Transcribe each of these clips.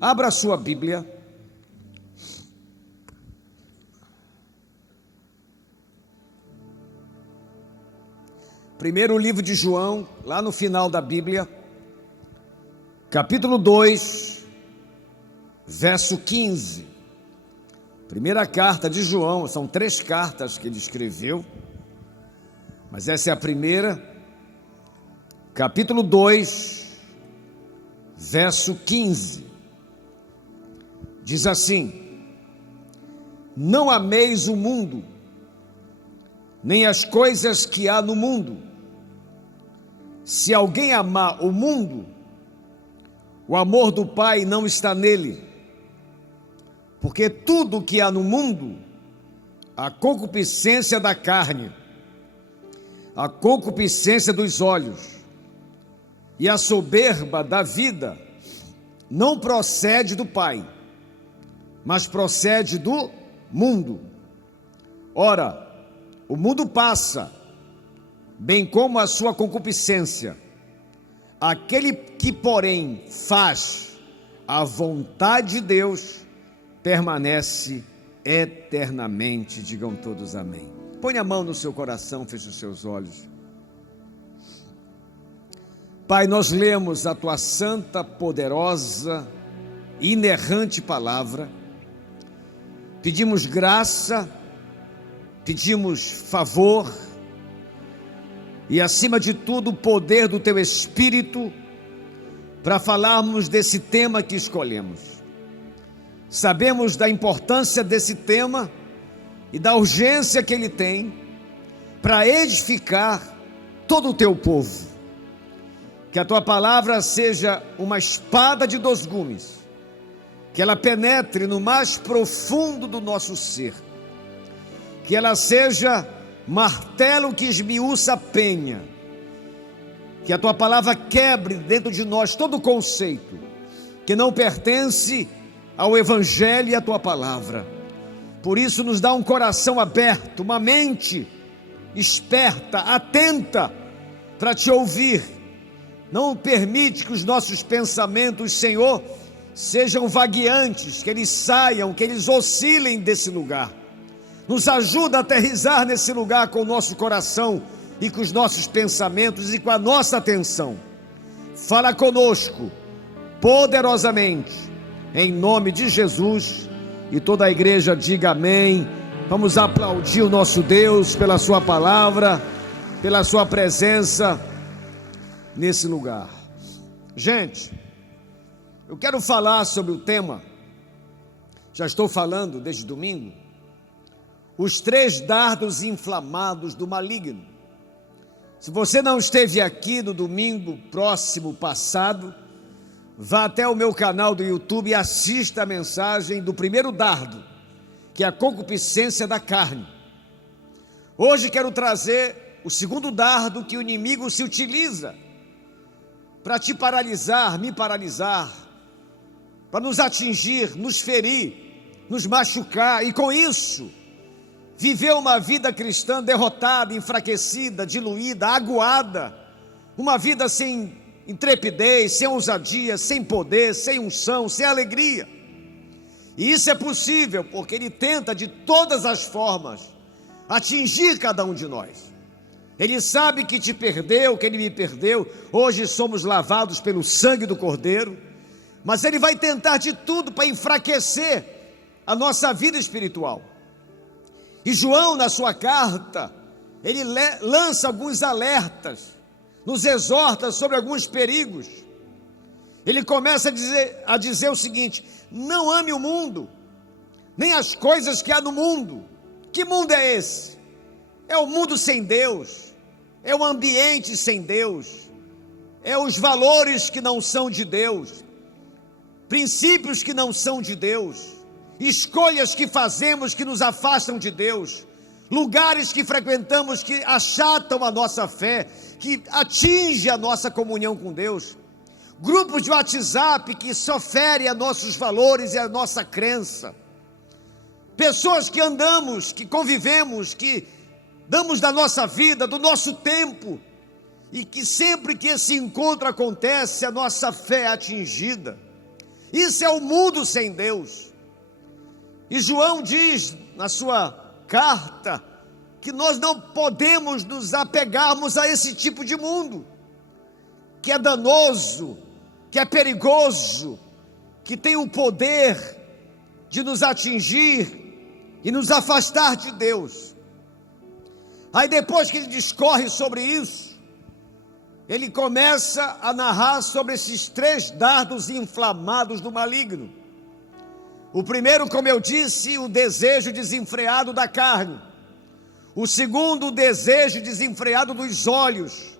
Abra a sua Bíblia. Primeiro livro de João, lá no final da Bíblia, capítulo 2, verso 15. Primeira carta de João, são 3 cartas que ele escreveu, mas essa é a primeira. Capítulo 2, verso 15. Diz assim: não ameis o mundo, nem as coisas que há no mundo. Se alguém amar o mundo, o amor do Pai não está nele. Porque tudo que há no mundo, a concupiscência da carne, a concupiscência dos olhos e a soberba da vida, não procede do Pai, mas procede do mundo. Ora, o mundo passa, bem como a sua concupiscência. Aquele que, porém, faz a vontade de Deus, permanece eternamente. Digam todos amém. Põe a mão no seu coração, feche os seus olhos. Pai, nós lemos a tua santa, poderosa, inerrante palavra. Pedimos graça, pedimos favor e, acima de tudo, o poder do teu Espírito para falarmos desse tema que escolhemos. Sabemos da importância desse tema e da urgência que ele tem para edificar todo o teu povo. Que a tua palavra seja uma espada de 2 gumes, que ela penetre no mais profundo do nosso ser, que ela seja martelo que esmiuça a penha, que a tua palavra quebre dentro de nós todo conceito que não pertence ao Evangelho e à tua palavra. Por isso nos dá um coração aberto, uma mente esperta, atenta para te ouvir. Não permite que os nossos pensamentos, Senhor, sejam vagueantes, que eles saiam, que eles oscilem desse lugar. Nos ajuda a aterrissar nesse lugar com o nosso coração e com os nossos pensamentos e com a nossa atenção. Fala conosco poderosamente, em nome de Jesus, e toda a igreja diga amém. Vamos aplaudir o nosso Deus pela sua palavra, pela sua presença nesse lugar. Gente, eu quero falar sobre o tema, já estou falando desde domingo, os 3 dardos inflamados do maligno. Se você não esteve aqui no domingo próximo passado, vá até o meu canal do YouTube e assista a mensagem do primeiro dardo, que é a concupiscência da carne. Hoje quero trazer o segundo dardo que o inimigo se utiliza para te paralisar, me paralisar, para nos atingir, nos ferir, nos machucar, e com isso viver uma vida cristã derrotada, enfraquecida, diluída, aguada, uma vida sem intrepidez, sem ousadia, sem poder, sem unção, sem alegria. E isso é possível porque ele tenta de todas as formas atingir cada um de nós. Ele sabe que te perdeu, que ele me perdeu. Hoje somos lavados pelo sangue do Cordeiro, mas ele vai tentar de tudo para enfraquecer a nossa vida espiritual. E João, na sua carta, ele lança alguns alertas, nos exorta sobre alguns perigos. Ele começa a dizer o seguinte: não ame o mundo, nem as coisas que há no mundo. Que mundo é esse? É o mundo sem Deus, é o ambiente sem Deus, é os valores que não são de Deus, princípios que não são de Deus, escolhas que fazemos que nos afastam de Deus, lugares que frequentamos que achatam a nossa fé, que atinge a nossa comunhão com Deus, grupos de WhatsApp que só ferem a nossos valores e a nossa crença, pessoas que andamos, que convivemos, que damos da nossa vida, do nosso tempo, e que sempre que esse encontro acontece, a nossa fé é atingida. Isso é o mundo sem Deus. E João diz na sua carta que nós não podemos nos apegarmos a esse tipo de mundo, que é danoso, que é perigoso, que tem o poder de nos atingir e nos afastar de Deus. Aí depois que ele discorre sobre isso, ele começa a narrar sobre esses 3 dardos inflamados do maligno. O primeiro, como eu disse, o desejo desenfreado da carne. O segundo, o desejo desenfreado dos olhos.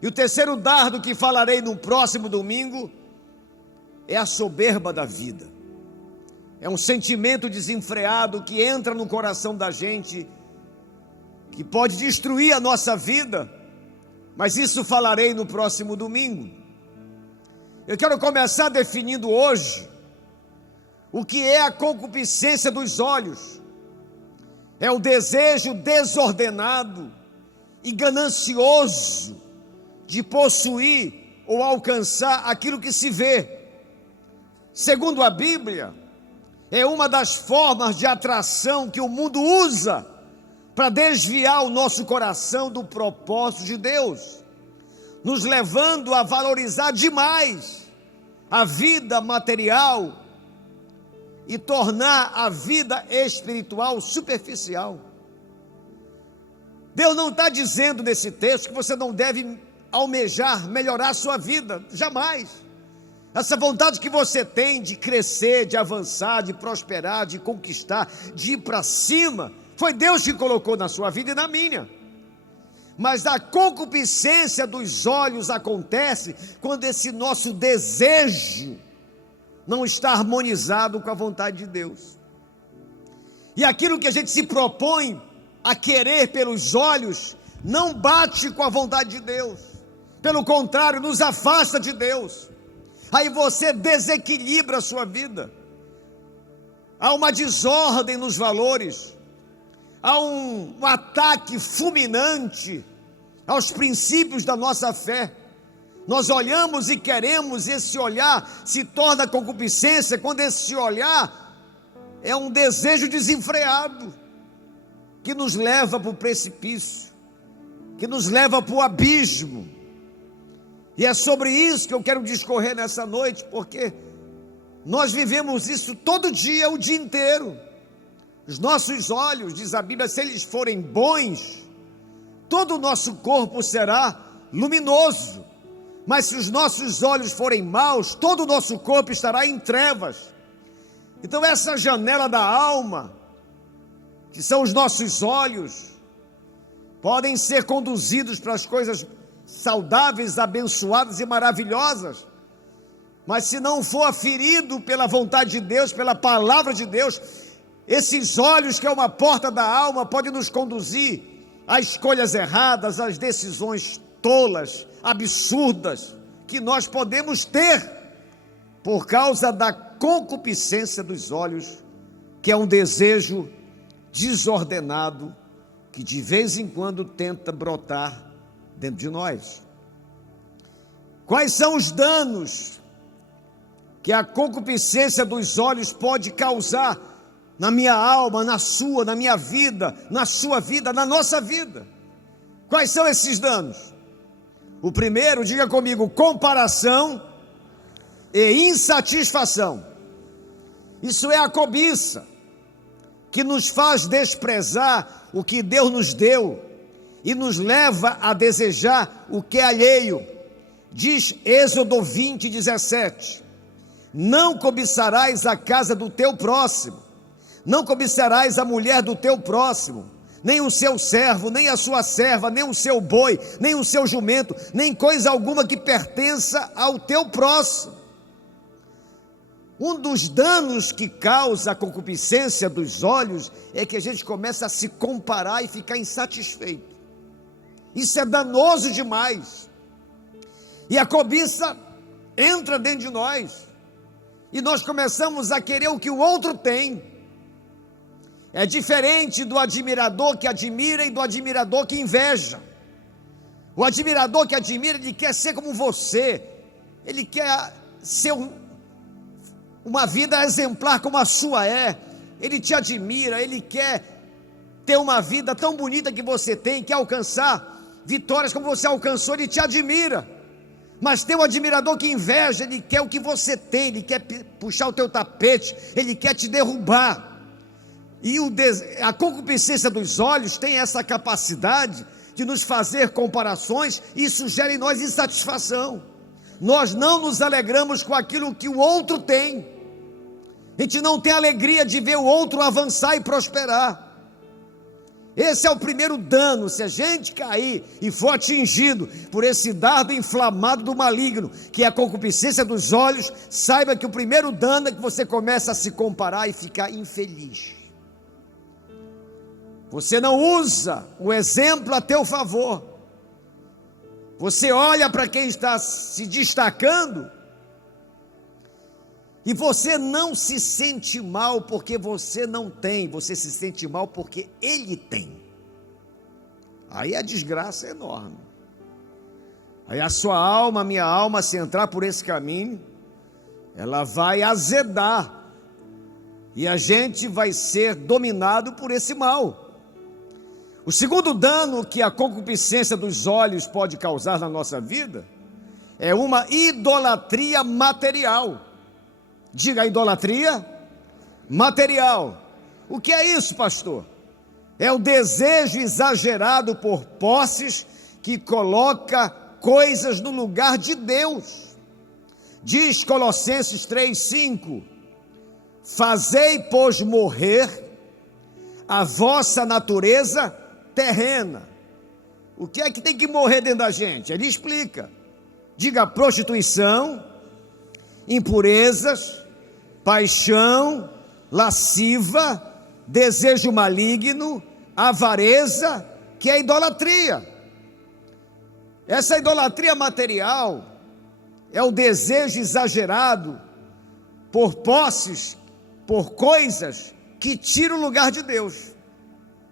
E o terceiro dardo que falarei no próximo domingo é a soberba da vida. É um sentimento desenfreado que entra no coração da gente, que pode destruir a nossa vida, mas isso falarei no próximo domingo. Eu quero começar definindo hoje o que é a concupiscência dos olhos. É o desejo desordenado e ganancioso de possuir ou alcançar aquilo que se vê. Segundo a Bíblia, é uma das formas de atração que o mundo usa para desviar o nosso coração do propósito de Deus, nos levando a valorizar demais a vida material e tornar a vida espiritual superficial. Deus não está dizendo nesse texto que você não deve almejar melhorar a sua vida, jamais. Essa vontade que você tem de crescer, de avançar, de prosperar, de conquistar, de ir para cima, foi Deus que colocou na sua vida e na minha. Mas a concupiscência dos olhos acontece quando esse nosso desejo não está harmonizado com a vontade de Deus. E aquilo que a gente se propõe a querer pelos olhos não bate com a vontade de Deus. Pelo contrário, nos afasta de Deus. Aí você desequilibra a sua vida. Há uma desordem nos valores. Há um ataque fulminante aos princípios da nossa fé. Nós olhamos e queremos, esse olhar se torna concupiscência, quando esse olhar é um desejo desenfreado, que nos leva para o precipício, que nos leva para o abismo. E é sobre isso que eu quero discorrer nessa noite, porque nós vivemos isso todo dia, o dia inteiro. Os nossos olhos, diz a Bíblia, se eles forem bons, todo o nosso corpo será luminoso. Mas se os nossos olhos forem maus, todo o nosso corpo estará em trevas. Então essa janela da alma, que são os nossos olhos, podem ser conduzidos para as coisas saudáveis, abençoadas e maravilhosas. Mas se não for ferido pela vontade de Deus, pela palavra de Deus, esses olhos, que é uma porta da alma, podem nos conduzir a escolhas erradas, às decisões tolas, absurdas, que nós podemos ter por causa da concupiscência dos olhos, que é um desejo desordenado, que de vez em quando tenta brotar dentro de nós. Quais são os danos que a concupiscência dos olhos pode causar na minha alma, na sua, na minha vida, na sua vida, na nossa vida? Quais são esses danos? O primeiro, diga comigo, comparação e insatisfação. Isso é a cobiça, que nos faz desprezar o que Deus nos deu e nos leva a desejar o que é alheio. Diz Êxodo 20:17: não cobiçarás a casa do teu próximo, não cobiçarás a mulher do teu próximo, nem o seu servo, nem a sua serva, nem o seu boi, nem o seu jumento, nem coisa alguma que pertença ao teu próximo. Um dos danos que causa a concupiscência dos olhos é que a gente começa a se comparar e ficar insatisfeito. Isso é danoso demais. E a cobiça entra dentro de nós, e nós começamos a querer o que o outro tem. É diferente do admirador que admira e do admirador que inveja. O admirador que admira, ele quer ser como você, ele quer ser uma vida exemplar como a sua é. Ele te admira, ele quer ter uma vida tão bonita que você tem, quer alcançar vitórias como você alcançou, ele te admira. Mas tem um admirador que inveja, ele quer o que você tem, ele quer puxar o teu tapete, ele quer te derrubar. E a concupiscência dos olhos tem essa capacidade de nos fazer comparações, e isso gera em nós insatisfação. Nós não nos alegramos com aquilo que o outro tem, a gente não tem alegria de ver o outro avançar e prosperar. Esse é o primeiro dano. Se a gente cair e for atingido por esse dardo inflamado do maligno, que é a concupiscência dos olhos, saiba que o primeiro dano é que você começa a se comparar e ficar infeliz. Você não usa o exemplo a teu favor. Você olha para quem está se destacando e você não se sente mal porque você não tem, você se sente mal porque ele tem. Aí a desgraça é enorme. Aí a sua alma, a minha alma, se entrar por esse caminho, ela vai azedar. E a gente vai ser dominado por esse mal. O segundo dano que a concupiscência dos olhos pode causar na nossa vida é uma idolatria material. Diga, idolatria material. O que é isso, pastor? É o desejo exagerado por posses que coloca coisas no lugar de Deus. Diz Colossenses 3:5: fazei, pois, morrer a vossa natureza terrena. O que é que tem que morrer dentro da gente? Ele explica. Diga, prostituição, impurezas, paixão lasciva, desejo maligno, avareza, que é idolatria. Essa idolatria material é o desejo exagerado por posses, por coisas que tiram o lugar de Deus.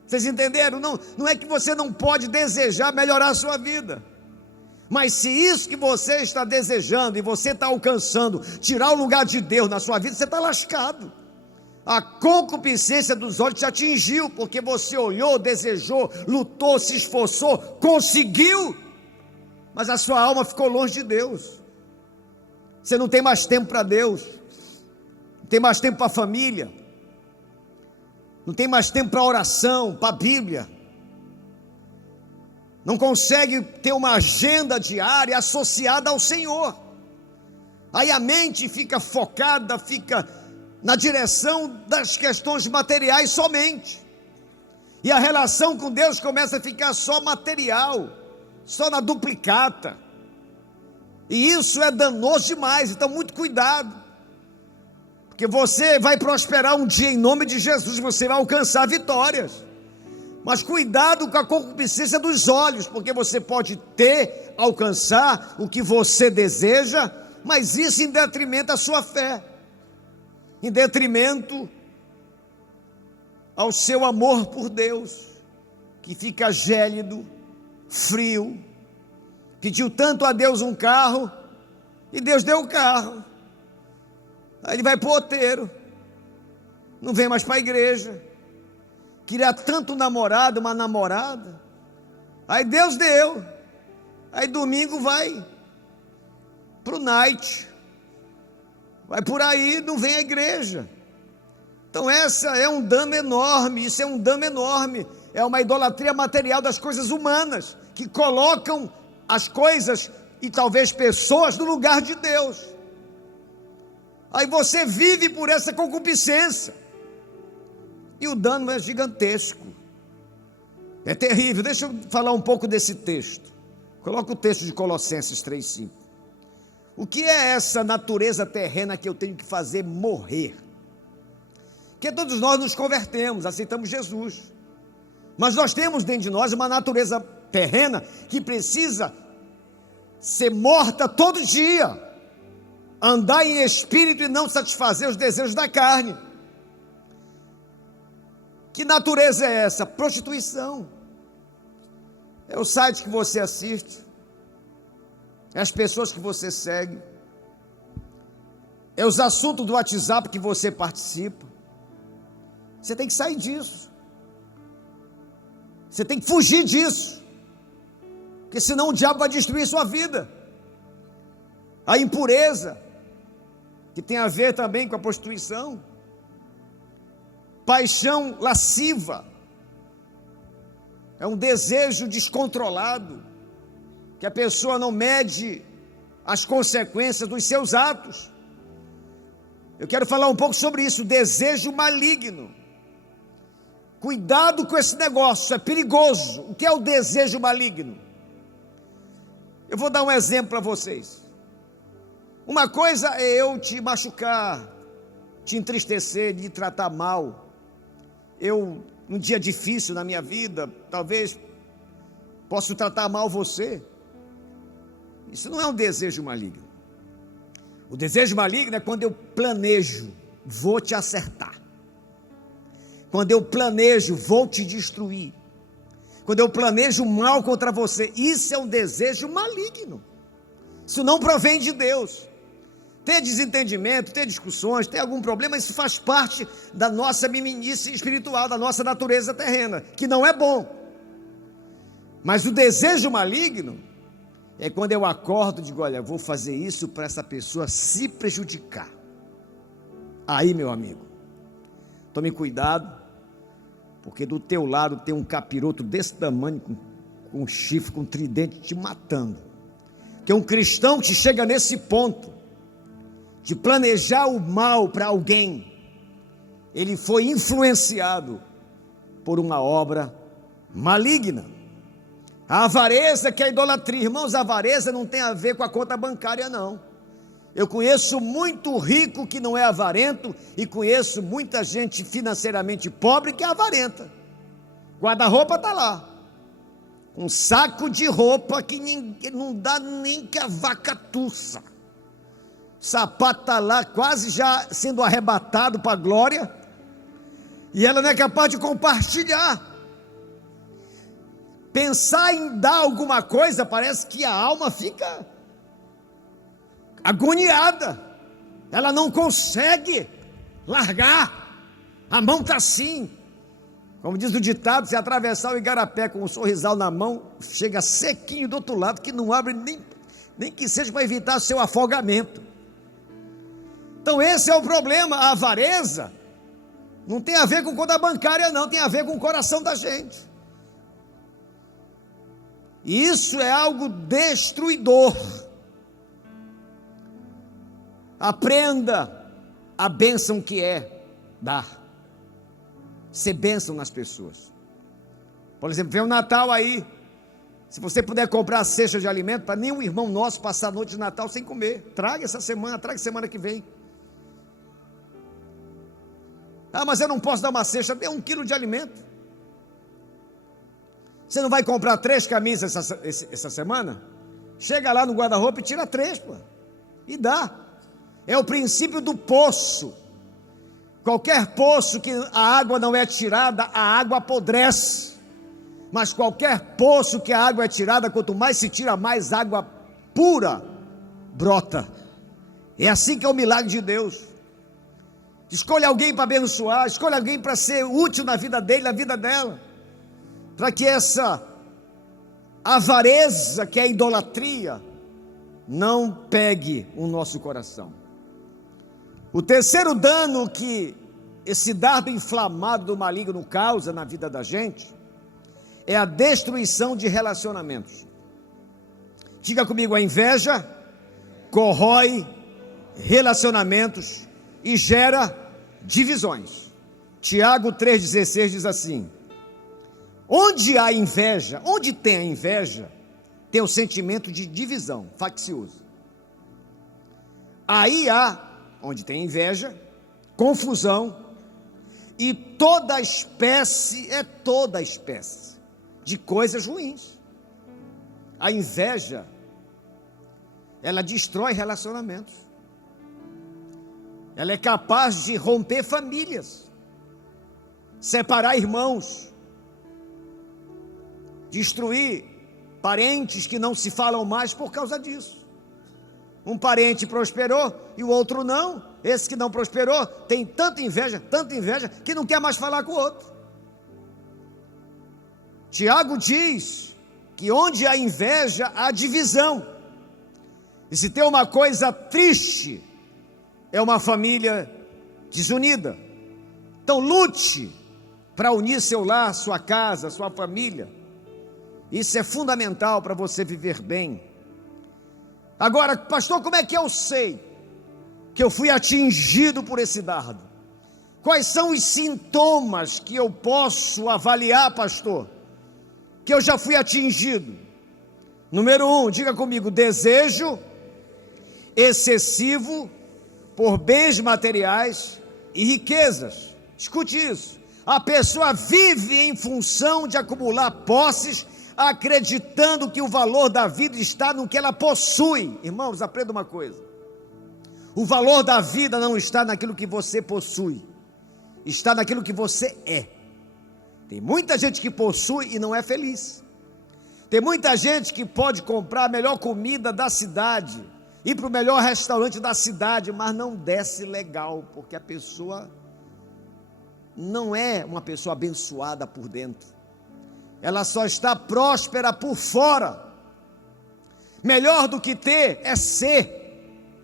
Vocês entenderam? Não é que você não pode desejar melhorar a sua vida, mas se isso que você está desejando e você está alcançando tirar o lugar de Deus na sua vida, você está lascado. A concupiscência dos olhos te atingiu, porque você olhou, desejou, lutou, se esforçou, conseguiu, mas a sua alma ficou longe de Deus. Você não tem mais tempo para Deus, não tem mais tempo para a família, não tem mais tempo para a oração, para a Bíblia, não consegue ter uma agenda diária associada ao Senhor. Aí a mente fica focada, fica na direção das questões materiais somente, e a relação com Deus começa a ficar só material, só na duplicata, e isso é danoso demais. Então muito cuidado, porque você vai prosperar um dia em nome de Jesus, você vai alcançar vitórias, mas cuidado com a concupiscência dos olhos, porque você pode alcançar o que você deseja, mas isso em detrimento da sua fé, em detrimento ao seu amor por Deus, que fica gélido, frio. Pediu tanto a Deus um carro, e Deus deu o carro, aí ele vai para o outeiro, não vem mais para a igreja. Queria tanto um namorado, uma namorada, aí Deus deu, aí domingo vai para o night, vai por aí, não vem à igreja. Então essa é um dano enorme, isso é um dano enorme, é uma idolatria material das coisas humanas, que colocam as coisas e talvez pessoas no lugar de Deus. Aí você vive por essa concupiscência, e o dano é gigantesco, é terrível. Deixa eu falar um pouco desse texto. Coloca o texto de Colossenses 3:5. O que é essa natureza terrena que eu tenho que fazer morrer? Porque todos nós nos convertemos, aceitamos Jesus, mas nós temos dentro de nós uma natureza terrena que precisa ser morta todo dia, andar em espírito e não satisfazer os desejos da carne. Que natureza é essa? Prostituição. É o site que você assiste, é as pessoas que você segue, é os assuntos do WhatsApp que você participa. Você tem que sair disso. Você tem que fugir disso, porque senão o diabo vai destruir sua vida. A impureza, que tem a ver também com a prostituição, paixão lasciva, é um desejo descontrolado, que a pessoa não mede as consequências dos seus atos. Eu quero falar um pouco sobre isso, desejo maligno. Cuidado com esse negócio, é perigoso. O que é o desejo maligno? Eu vou dar um exemplo para vocês. Uma coisa é eu te machucar, te entristecer, te tratar mal. Num dia difícil na minha vida, talvez posso tratar mal você. Isso não é um desejo maligno. O desejo maligno é quando eu planejo, vou te acertar. Quando eu planejo, vou te destruir. Quando eu planejo mal contra você, isso é um desejo maligno. Isso não provém de Deus. Ter desentendimento, ter discussões, ter algum problema, isso faz parte da nossa meninice espiritual, da nossa natureza terrena, que não é bom. Mas o desejo maligno é quando eu acordo e digo, olha, vou fazer isso para essa pessoa se prejudicar. Aí, meu amigo, tome cuidado, porque do teu lado tem um capiroto desse tamanho, com um chifre, com um tridente, te matando. Que um cristão que chega nesse ponto, de planejar o mal para alguém, ele foi influenciado por uma obra maligna. A avareza, que é a idolatria. Irmãos, a avareza não tem a ver com a conta bancária, não. Eu conheço muito rico que não é avarento, e conheço muita gente financeiramente pobre que é avarenta. Guarda-roupa está lá, um saco de roupa que não dá nem que a vaca tussa. Sapato está lá, quase já sendo arrebatado para a glória, e ela não é capaz de compartilhar. Pensar em dar alguma coisa, parece que a alma fica agoniada, ela não consegue largar, a mão está assim, como diz o ditado, se atravessar o igarapé com um sorrisal na mão, chega sequinho do outro lado, que não abre nem que seja para evitar seu afogamento. Então esse é o problema. A avareza não tem a ver com conta bancária, não, tem a ver com o coração da gente, e isso é algo destruidor. Aprenda a bênção que é dar, ser bênção nas pessoas. Por exemplo, vem o Natal aí, se você puder comprar cesta de alimento para nenhum irmão nosso passar a noite de Natal sem comer, traga essa semana, traga semana que vem. Ah, mas eu não posso dar uma cesta, dê 1 quilo de alimento. Você não vai comprar 3 camisas essa semana? Chega lá no guarda-roupa e tira 3, pô, e dá. É o princípio do poço. Qualquer poço que a água não é tirada, a água apodrece. Mas qualquer poço que a água é tirada, quanto mais se tira, mais água pura brota. É assim que é o milagre de Deus. Escolha alguém para abençoar, escolha alguém para ser útil na vida dele, na vida dela, para que essa avareza, que é a idolatria, não pegue o nosso coração. O terceiro dano que esse dardo inflamado do maligno causa na vida da gente é a destruição de relacionamentos. Diga comigo, a inveja corrói relacionamentos e gera divisões. Tiago 3,16 diz assim: onde há inveja, onde tem a inveja, tem o sentimento de divisão, faccioso. Aí há, onde tem inveja, confusão e toda espécie de coisas ruins. A inveja, ela destrói relacionamentos. Ela é capaz de romper famílias, separar irmãos, destruir parentes que não se falam mais por causa disso. Um parente prosperou e o outro não. Esse que não prosperou tem tanta inveja, que não quer mais falar com o outro. Tiago diz que onde há inveja, há divisão. E se tem uma coisa triste, é uma família desunida. Então lute para unir seu lar, sua casa, sua família. Isso é fundamental para você viver bem. Agora, pastor, como é que eu sei que eu fui atingido por esse dardo? Quais são os sintomas que eu posso avaliar, pastor, que eu já fui atingido? Número 1, diga comigo: desejo excessivo por bens materiais e riquezas. Escute isso. A pessoa vive em função de acumular posses, acreditando que o valor da vida está no que ela possui. Irmãos, aprenda uma coisa: o valor da vida não está naquilo que você possui, está naquilo que você é. Tem muita gente que possui e não é feliz. Tem muita gente que pode comprar a melhor comida da cidade, ir para o melhor restaurante da cidade, mas não desce legal, porque a pessoa não é uma pessoa abençoada por dentro. Ela só está próspera por fora. Melhor do que ter é ser.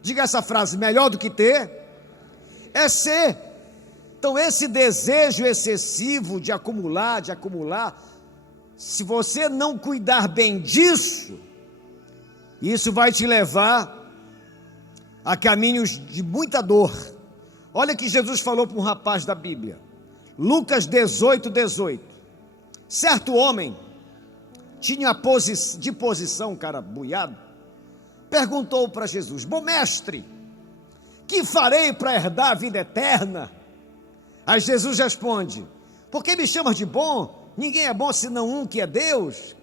Diga essa frase: melhor do que ter é ser. Então esse desejo excessivo de acumular, se você não cuidar bem disso, isso vai te levar a caminhos de muita dor. Olha que Jesus falou para um rapaz da Bíblia, Lucas 18. Certo homem, tinha posição, cara buiado, perguntou para Jesus: bom mestre, que farei para herdar a vida eterna? Aí Jesus responde: por que me chamas de bom? Ninguém é bom senão um, que é Deus.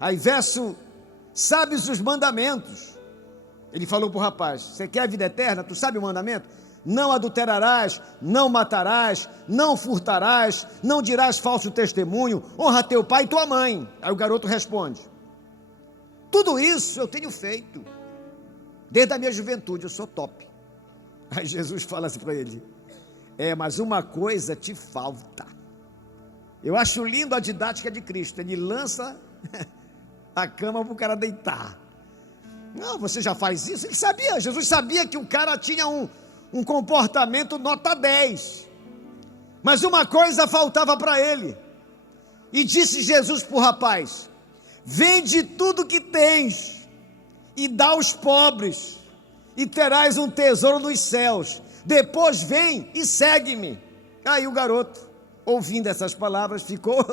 Aí verso: sabes os mandamentos. Ele falou para o rapaz: você quer a vida eterna? Tu sabe o mandamento? Não adulterarás, não matarás, não furtarás, não dirás falso testemunho, honra teu pai e tua mãe. Aí o garoto responde: tudo isso eu tenho feito, desde a minha juventude, eu sou top. Aí Jesus fala assim para ele: mas uma coisa te falta. Eu acho lindo a didática de Cristo. Ele lança a cama para o cara deitar. Não, você já faz isso? Ele sabia, Jesus sabia que o cara tinha um comportamento nota 10, mas uma coisa faltava para ele. E disse Jesus para o rapaz: vende tudo que tens e dá aos pobres, e terás um tesouro nos céus. Depois vem e segue-me. Aí o garoto, ouvindo essas palavras, ficou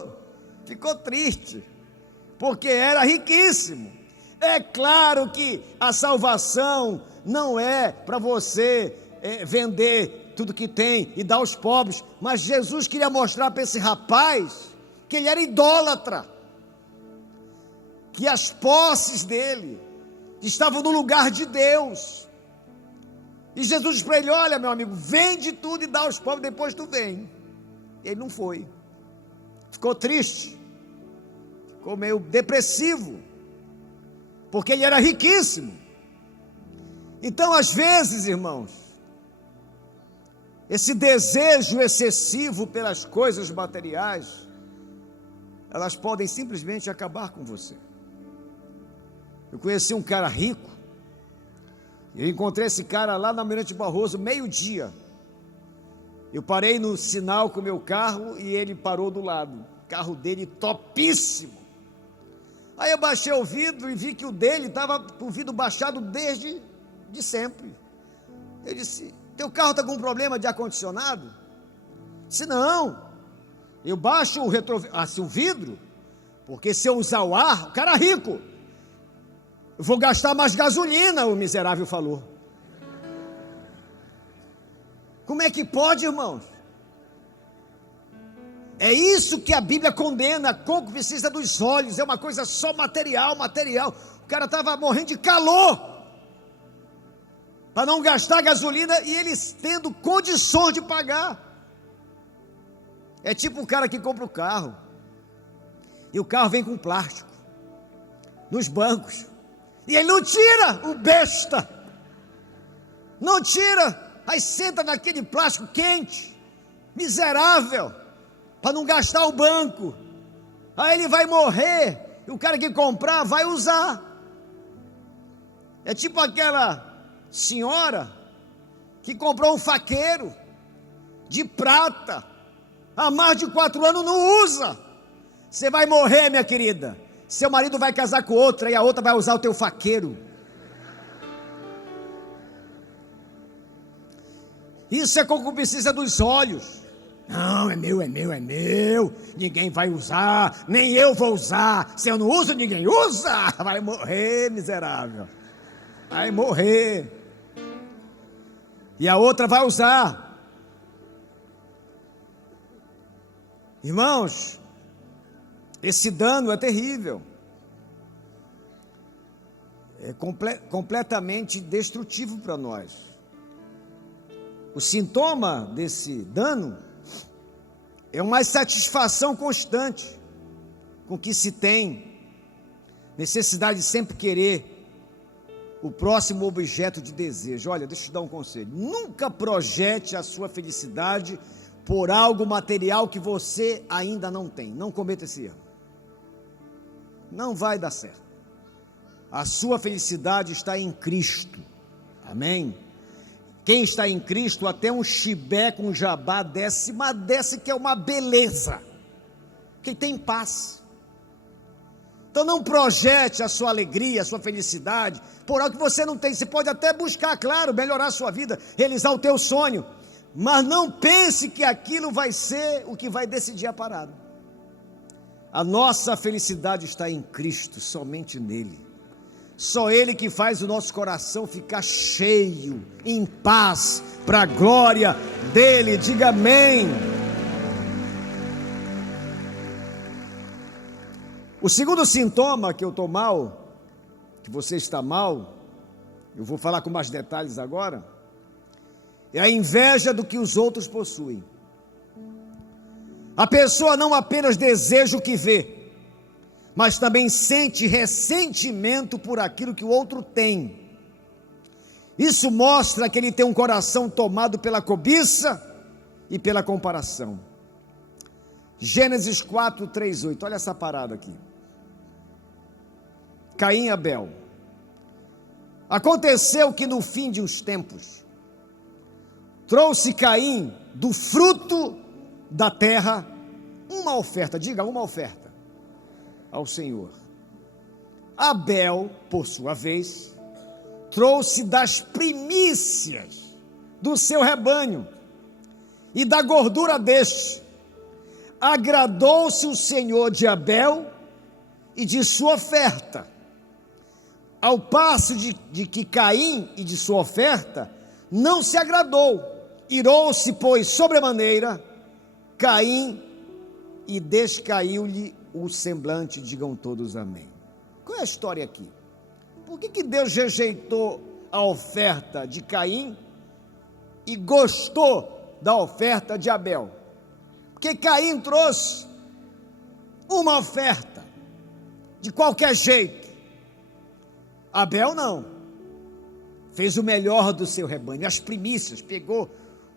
triste, porque era riquíssimo. É claro que a salvação não é para você vender tudo que tem e dar aos pobres, mas Jesus queria mostrar para esse rapaz que ele era idólatra, que as posses dele estavam no lugar de Deus. E Jesus disse para ele: olha, meu amigo, vende tudo e dá aos pobres, depois tu vem. Ele não foi, ficou triste, ficou meio depressivo, porque ele era riquíssimo. Então, às vezes, irmãos, esse desejo excessivo pelas coisas materiais, elas podem simplesmente acabar com você. Eu conheci um cara rico, eu encontrei esse cara lá na Almirante Barroso, meio-dia. Eu parei no sinal com o meu carro e ele parou do lado, carro dele topíssimo. Aí eu baixei o vidro e vi que o dele estava com o vidro baixado desde sempre. Eu disse: teu carro está com um problema de ar-condicionado? Disse: não. Eu baixo o vidro, porque se eu usar o ar, o cara é rico, eu vou gastar mais gasolina, o miserável falou. Como é que pode, irmãos? É isso que a Bíblia condena, a concupiscência dos olhos, é uma coisa só material. O cara estava morrendo de calor, para não gastar gasolina, e eles tendo condições de pagar. É tipo um cara que compra o carro, e o carro vem com plástico, nos bancos, e ele não tira, o besta. Não tira, aí senta naquele plástico quente, miserável, para não gastar o banco. Aí ele vai morrer, e o cara que comprar vai usar. É tipo aquela senhora que comprou um faqueiro de prata, há mais de 4 anos não usa. Você vai morrer, minha querida. Seu marido vai casar com outra e a outra vai usar o teu faqueiro. Isso é concupiscência dos olhos. Não, é meu, é meu, é meu. Ninguém vai usar, nem eu vou usar. Se eu não uso, ninguém usa. Vai morrer, miserável. Vai morrer. E a outra vai usar. Irmãos, esse dano é terrível. É completamente destrutivo para nós. O sintoma desse dano é uma insatisfação constante com que se tem, necessidade de sempre querer o próximo objeto de desejo. Olha, deixa eu te dar um conselho: nunca projete a sua felicidade por algo material que você ainda não tem. Não cometa esse erro. Não vai dar certo. A sua felicidade está em Cristo. Amém? Quem está em Cristo, até um chibé com jabá desce, mas desce que é uma beleza. Quem tem paz. Então não projete a sua alegria, a sua felicidade por algo que você não tem. Você pode até buscar, claro, melhorar a sua vida, realizar o teu sonho, mas não pense que aquilo vai ser o que vai decidir a parada. A nossa felicidade está em Cristo, somente nele. Só Ele que faz o nosso coração ficar cheio, em paz, para a glória dEle. Diga amém. O segundo sintoma que eu estou mal, que você está mal, eu vou falar com mais detalhes agora, é a inveja do que os outros possuem. A pessoa não apenas deseja o que vê, mas também sente ressentimento por aquilo que o outro tem. Isso mostra que ele tem um coração tomado pela cobiça e pela comparação. Gênesis 4, 3, 8, olha essa parada aqui. Caim e Abel. Aconteceu que no fim de uns tempos, trouxe Caim do fruto da terra uma oferta, diga uma oferta, ao Senhor. Abel, por sua vez, trouxe das primícias do seu rebanho e da gordura deste. Agradou-se o Senhor de Abel e de sua oferta, ao passo de que Caim e de sua oferta não se agradou. Irou-se, pois, sobremaneira Caim e descaiu-lhe o semblante. Digam todos amém. Qual é a história aqui? Por que Deus rejeitou a oferta de Caim e gostou da oferta de Abel? Porque Caim trouxe uma oferta de qualquer jeito. Abel não. Fez o melhor do seu rebanho, as primícias, pegou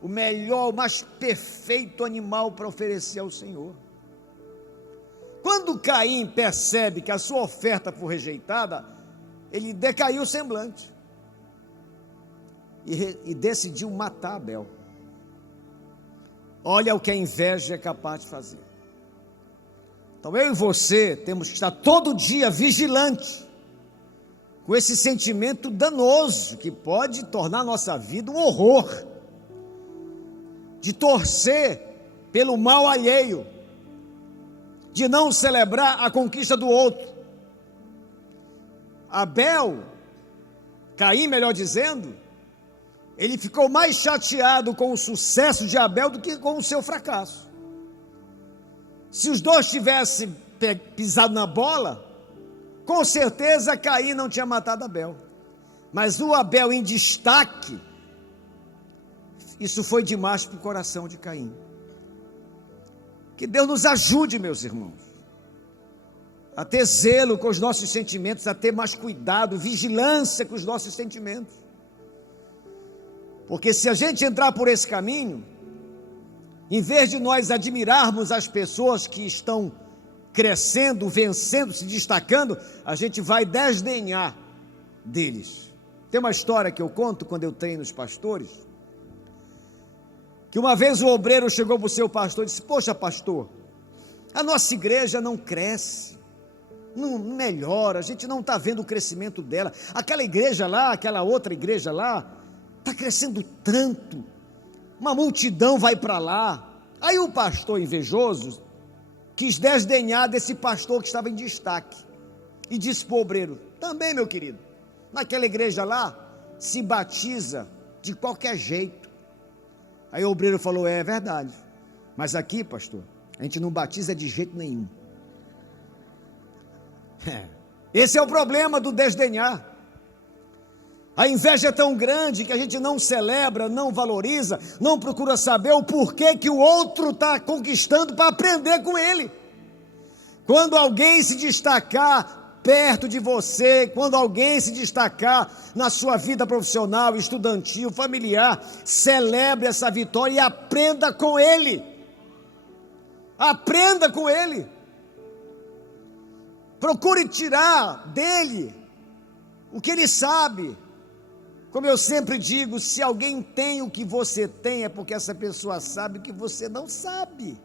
o melhor, o mais perfeito animal para oferecer ao Senhor. Quando Caim percebe que a sua oferta foi rejeitada, ele decaiu o semblante e decidiu matar Abel. Olha o que a inveja é capaz de fazer. Então eu e você temos que estar todo dia vigilante com esse sentimento danoso que pode tornar a nossa vida um horror, de torcer pelo mal alheio, de não celebrar a conquista do outro. Caim, melhor dizendo, ele ficou mais chateado com o sucesso de Abel do que com o seu fracasso. Se os dois tivessem pisado na bola, com certeza Caim não tinha matado Abel. Mas o Abel em destaque, isso foi demais para o coração de Caim. Que Deus nos ajude, meus irmãos, a ter zelo com os nossos sentimentos, a ter mais cuidado, vigilância com os nossos sentimentos. Porque se a gente entrar por esse caminho, em vez de nós admirarmos as pessoas que estão crescendo, vencendo, se destacando, a gente vai desdenhar deles. Tem uma história que eu conto quando eu treino os pastores, que uma vez o obreiro chegou para o seu pastor e disse: poxa, pastor, a nossa igreja não cresce, não melhora, a gente não está vendo o crescimento dela. Aquela igreja lá, aquela outra igreja lá, está crescendo tanto, uma multidão vai para lá. Aí o pastor invejoso quis desdenhar desse pastor que estava em destaque e disse para o obreiro: também, meu querido, naquela igreja lá se batiza de qualquer jeito. Aí o obreiro falou: é verdade, mas aqui, pastor, a gente não batiza de jeito nenhum. Esse é o problema do desdenhar. A inveja é tão grande que a gente não celebra, não valoriza, não procura saber o porquê que o outro está conquistando para aprender com ele. Quando alguém se destacar perto de você, quando alguém se destacar na sua vida profissional, estudantil, familiar, celebre essa vitória e aprenda com ele. Aprenda com ele. Procure tirar dele o que ele sabe. Como eu sempre digo, se alguém tem o que você tem, é porque essa pessoa sabe o que você não sabe.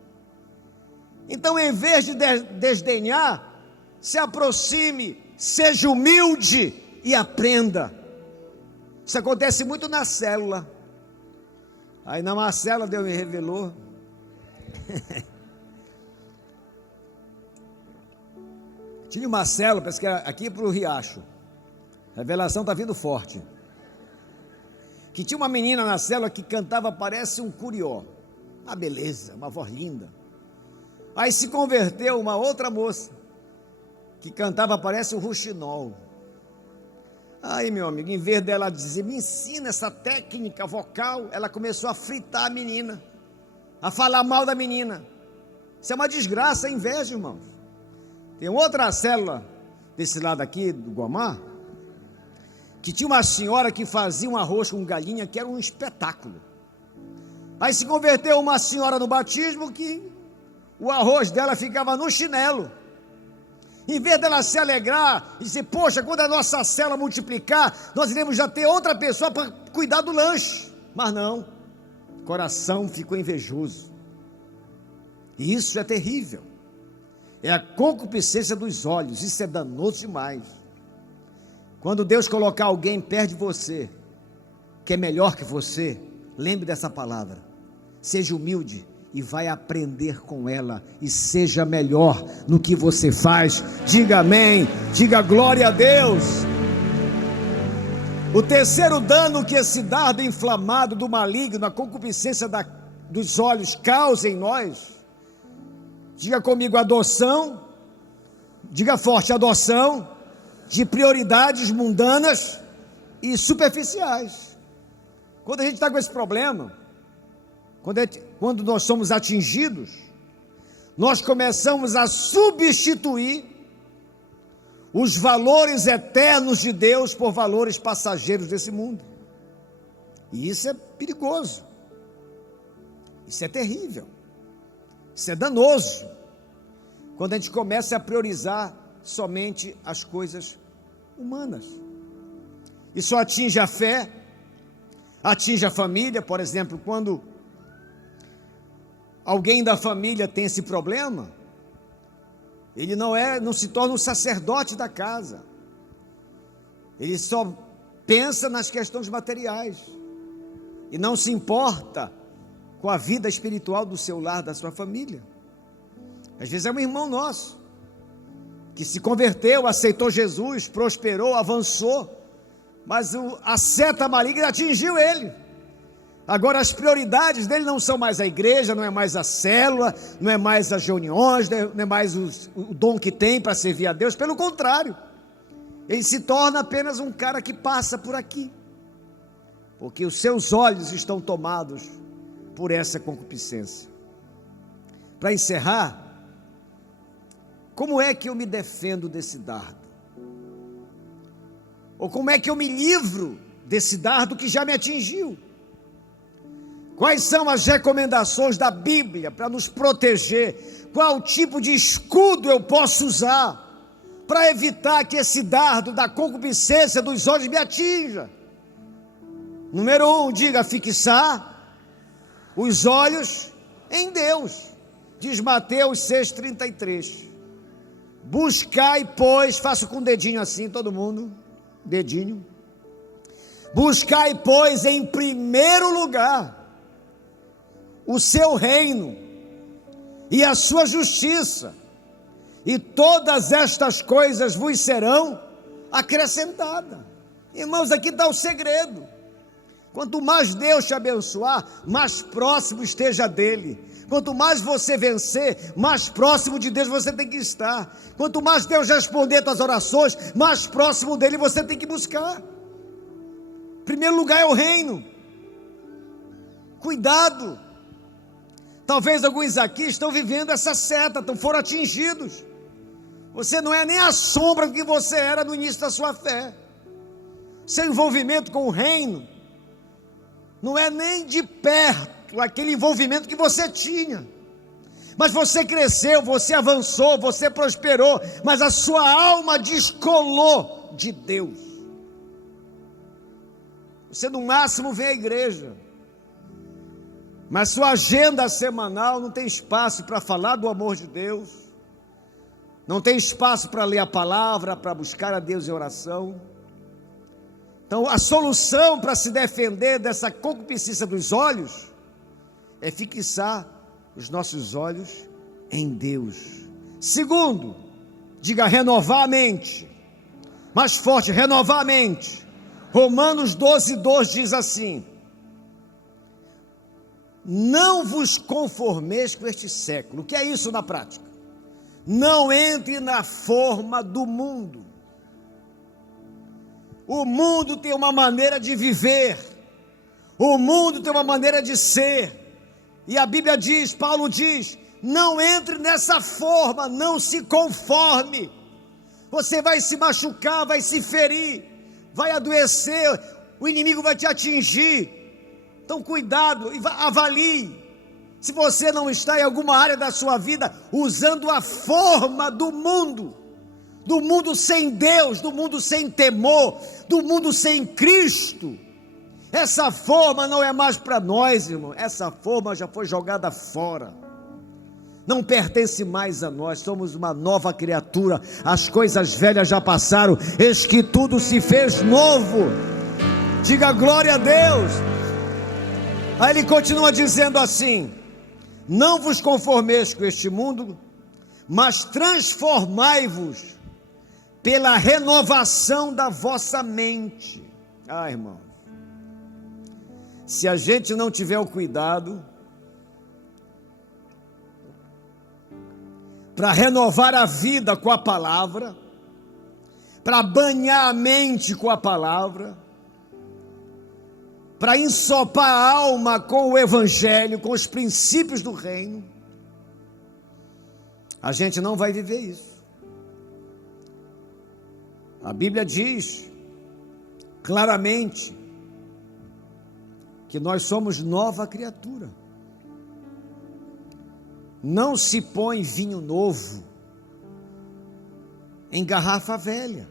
Então, em vez de desdenhar, se aproxime, seja humilde e aprenda. Isso acontece muito na célula. Aí na Marcela Deus me revelou. Tinha uma célula, parece que era aqui para o Riacho. A revelação está vindo forte. Que tinha uma menina na célula que cantava, parece um curió, uma beleza, uma voz linda. Aí se converteu uma outra moça, que cantava, parece um rouxinol. Aí, meu amigo, em vez dela dizer: me ensina essa técnica vocal, ela começou a fritar a menina, a falar mal da menina. Isso é uma desgraça, é inveja, irmãos. Tem outra célula, desse lado aqui, do Guamá, que tinha uma senhora que fazia um arroz com galinha, que era um espetáculo. Aí se converteu uma senhora no batismo, que o arroz dela ficava no chinelo. Em vez dela se alegrar e dizer: poxa, quando a nossa célula multiplicar, nós iremos já ter outra pessoa para cuidar do lanche. Mas não, o coração ficou invejoso. E isso é terrível. É a concupiscência dos olhos, isso é danoso demais. Quando Deus colocar alguém perto de você, que é melhor que você, lembre dessa palavra: seja humilde e vai aprender com ela, e seja melhor no que você faz. Diga amém, diga glória a Deus. O terceiro dano que esse dardo inflamado do maligno, a concupiscência dos olhos, causa em nós, diga comigo: adoção, diga forte, adoção de prioridades mundanas e superficiais. Quando a gente está com esse problema, quando nós somos atingidos, nós começamos a substituir os valores eternos de Deus por valores passageiros desse mundo. E isso é perigoso, isso é terrível, isso é danoso, quando a gente começa a priorizar somente as coisas humanas. Isso atinge a fé, atinge a família. Por exemplo, quando alguém da família tem esse problema, ele não se torna um sacerdote da casa, ele só pensa nas questões materiais e não se importa com a vida espiritual do seu lar, da sua família. Às vezes é um irmão nosso que se converteu, aceitou Jesus, prosperou, avançou, mas a seta maligna atingiu ele. Agora as prioridades dele não são mais a igreja, não é mais a célula, não é mais as reuniões, não é mais o dom que tem para servir a Deus. Pelo contrário, ele se torna apenas um cara que passa por aqui, porque os seus olhos estão tomados por essa concupiscência. Para encerrar, como é que eu me defendo desse dardo? Ou como é que eu me livro desse dardo que já me atingiu? Quais são as recomendações da Bíblia para nos proteger? Qual tipo de escudo eu posso usar para evitar que esse dardo da concupiscência dos olhos me atinja? Número 1, diga: fixar os olhos em Deus. Diz Mateus 6,33. Buscai, pois, faço com o dedinho assim, todo mundo, dedinho. Buscai, pois, em primeiro lugar o seu reino e a sua justiça, e todas estas coisas vos serão acrescentadas. Irmãos, aqui está o segredo. Quanto mais Deus te abençoar, mais próximo esteja dele. Quanto mais você vencer, mais próximo de Deus você tem que estar. Quanto mais Deus responder tuas orações, mais próximo dele você tem que buscar. Em primeiro lugar é o reino. Cuidado. Talvez alguns aqui estão vivendo essa seta, foram atingidos. Você não é nem a sombra do que você era no início da sua fé. Seu envolvimento com o reino não é nem de perto aquele envolvimento que você tinha. Mas você cresceu, você avançou, você prosperou, mas a sua alma descolou de Deus. Você no máximo vem à igreja, mas sua agenda semanal não tem espaço para falar do amor de Deus, não tem espaço para ler a palavra, para buscar a Deus em oração. Então a solução para se defender dessa concupiscência dos olhos é fixar os nossos olhos em Deus. Segundo, diga: renovar a mente. Mais forte: renovar a mente. Romanos 12:2 diz assim: não vos conformeis com este século. O que é isso na prática? Não entre na forma do mundo. O mundo tem uma maneira de viver, o mundo tem uma maneira de ser, e a Bíblia diz, Paulo diz: não entre nessa forma, não se conforme. Você vai se machucar, vai se ferir, vai adoecer, o inimigo vai te atingir. Então cuidado e avalie se você não está em alguma área da sua vida usando a forma do mundo sem Deus, do mundo sem temor, do mundo sem Cristo. Essa forma não é mais para nós, irmão. Essa forma já foi jogada fora, não pertence mais a nós. Somos uma nova criatura, as coisas velhas já passaram, eis que tudo se fez novo. Diga glória a Deus. Aí ele continua dizendo assim: não vos conformeis com este mundo, mas transformai-vos pela renovação da vossa mente. Irmão, se a gente não tiver o cuidado para renovar a vida com a palavra, para banhar a mente com a palavra, para ensopar a alma com o evangelho, com os princípios do reino, a gente não vai viver isso. A Bíblia diz claramente que nós somos nova criatura. Não se põe vinho novo em garrafa velha.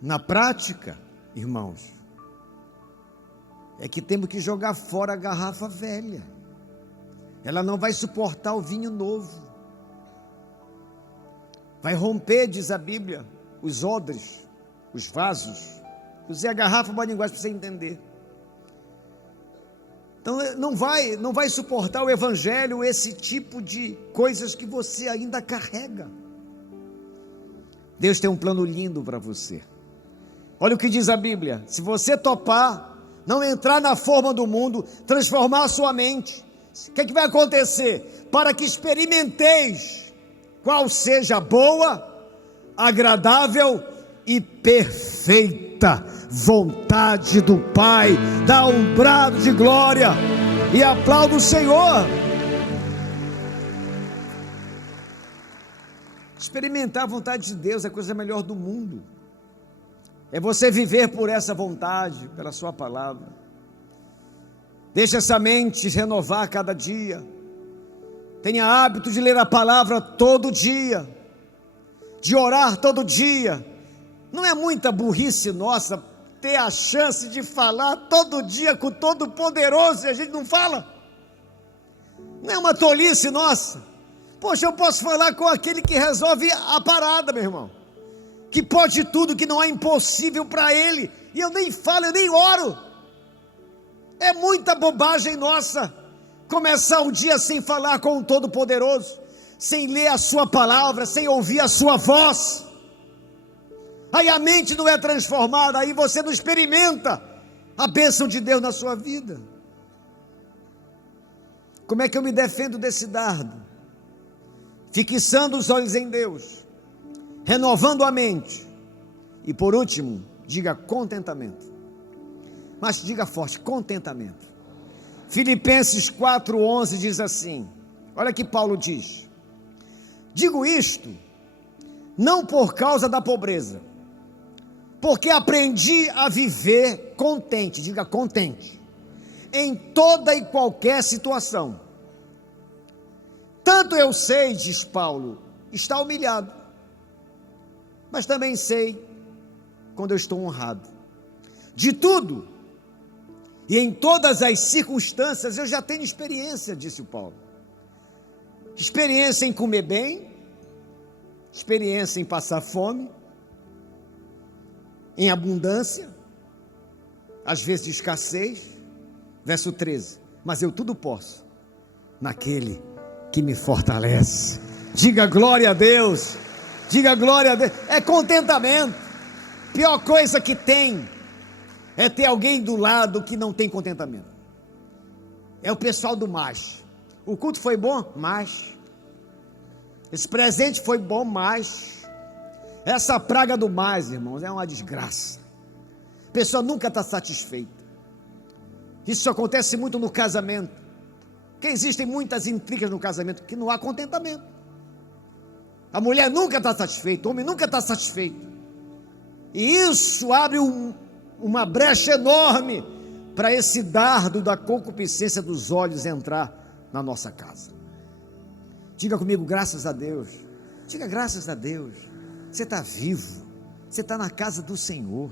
Na prática, irmãos, é que temos que jogar fora a garrafa velha. Ela não vai suportar o vinho novo. Vai romper, diz a Bíblia, os odres, os vasos. Usei a garrafa, uma linguagem para você entender. Então não vai suportar o evangelho, esse tipo de coisas que você ainda carrega. Deus tem um plano lindo para você. Olha o que diz a Bíblia: se você topar, não entrar na forma do mundo, transformar a sua mente, o que vai acontecer? Para que experimenteis qual seja a boa, agradável e perfeita vontade do Pai. Dá um brado de glória e aplauda o Senhor. Experimentar a vontade de Deus é a coisa melhor do mundo. É você viver por essa vontade, pela sua palavra. Deixa essa mente renovar a cada dia. Tenha hábito de ler a palavra todo dia, de orar todo dia. Não é muita burrice nossa ter a chance de falar todo dia com o Todo-Poderoso e a gente não fala? Não é uma tolice nossa? Poxa, eu posso falar com aquele que resolve a parada, meu irmão, que pode tudo, que não é impossível para ele, e eu nem falo, eu nem oro. É muita bobagem nossa começar o dia sem falar com o Todo-Poderoso, sem ler a sua palavra, sem ouvir a sua voz. Aí a mente não é transformada, aí você não experimenta a bênção de Deus na sua vida. Como é que eu me defendo desse dardo? Fixando os olhos em Deus, renovando a mente, e por último, diga contentamento. Mas diga forte, contentamento. Filipenses 4:11 diz assim, olha que Paulo diz: digo isto, não por causa da pobreza, porque aprendi a viver contente, diga contente, em toda e qualquer situação. Tanto eu sei, diz Paulo, estar humilhado, mas também sei quando eu estou honrado. De tudo e em todas as circunstâncias eu já tenho experiência, disse o Paulo. Experiência em comer bem, experiência em passar fome, em abundância, às vezes de escassez. Verso 13, mas eu tudo posso naquele que me fortalece. Diga glória a Deus, diga glória a Deus. É contentamento. Pior coisa que tem é ter alguém do lado que não tem contentamento. É o pessoal do mais. O culto foi bom? Mais. Esse presente foi bom? Mais. Essa praga do mais, irmãos, é uma desgraça. A pessoa nunca está satisfeita. Isso acontece muito no casamento, porque existem muitas intrigas no casamento, que não há contentamento. A mulher nunca está satisfeita, o homem nunca está satisfeito, e isso abre uma brecha enorme para esse dardo da concupiscência dos olhos entrar na nossa casa. Diga comigo, graças a Deus. Diga graças a Deus. Você está vivo, você está na casa do Senhor.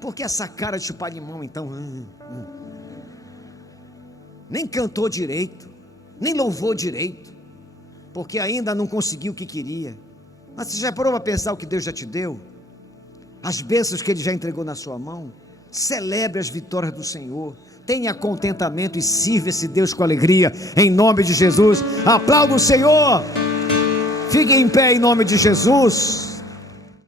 Por que essa cara de chupar limão então? Nem cantou direito, nem louvou direito, porque ainda não conseguiu o que queria. Mas você já parou para pensar o que Deus já te deu? As bênçãos que Ele já entregou na sua mão? Celebre as vitórias do Senhor, tenha contentamento e sirva esse Deus com alegria, em nome de Jesus. Aplauda o Senhor, fique em pé em nome de Jesus.